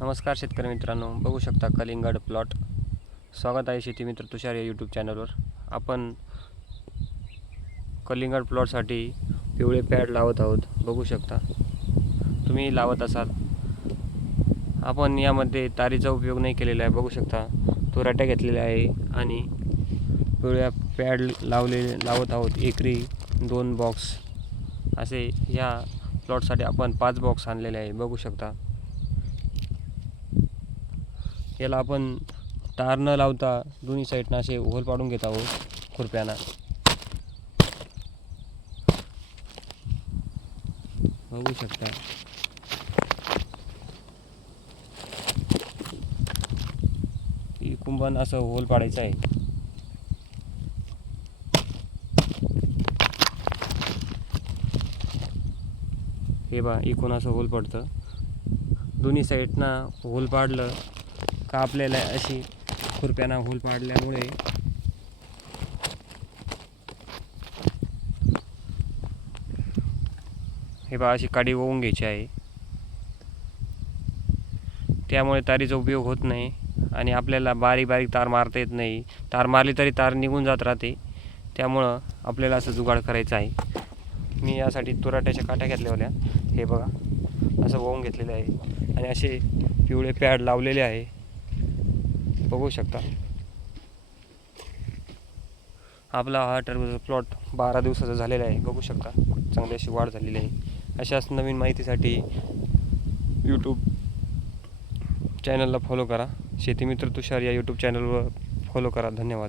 नमस्कार शेतकरी मित्रांनो, बघू शकता कलिंगड प्लॉट. स्वागत आहे शेती मित्र तुषार या यूट्यूब चॅनलवर. आपण कलिंगड प्लॉटसाठी पिवळे पॅड लावत आहोत. बघू शकता, तुम्ही लावत असाल. आपण यामध्ये तारीचा उपयोग नाही केलेला आहे. बघू शकता, तुराट्या घेतलेल्या आहे आणि पिवळ्या पॅड लावत आहोत. एकरी 2 बॉक्स असे या प्लॉटसाठी आपण 5 बॉक्स आणलेले आहे. बघू शकता, याला आपण तार न लावता दोन्ही साईडनं असे होल पाडून घेत आहोत खुरप्यानं. बघू शकता, ही कुंभन असं होल पाडायचं आहे. हे बा, इकून असं होल पडतं. दोन्ही साईडनं होल पाडलं का आपल्याला अशी खुरप्यानं होल पाडल्यामुळे हे बा अशी काडी वळून घ्यायची आहे. त्यामुळे तारीचा उपयोग होत नाही आणि आपल्याला बारीक बारीक तार मारता येत नाही. तार मारली तरी तार निघून जात राहते. त्यामुळं आपल्याला असं जुगाड करायचं आहे. मी यासाठी तुराट्याच्या काठ्या घेतल्या होत्या. हे बघा, असं वळून घेतलेलं आहे आणि असे पिवळे पॅड लावलेले आहे. बघू शकता, आपला हा टरबूजचा प्लॉट 12 दिवसाचा झालेला आहे. बघू शकता, चांगली अशी वाढ झालेली आहे. अशाच नवीन माहितीसाठी यूट्यूब चॅनलला फॉलो करा. शेतीमित्र तुषार या यूट्यूब चॅनलवर फॉलो करा. धन्यवाद.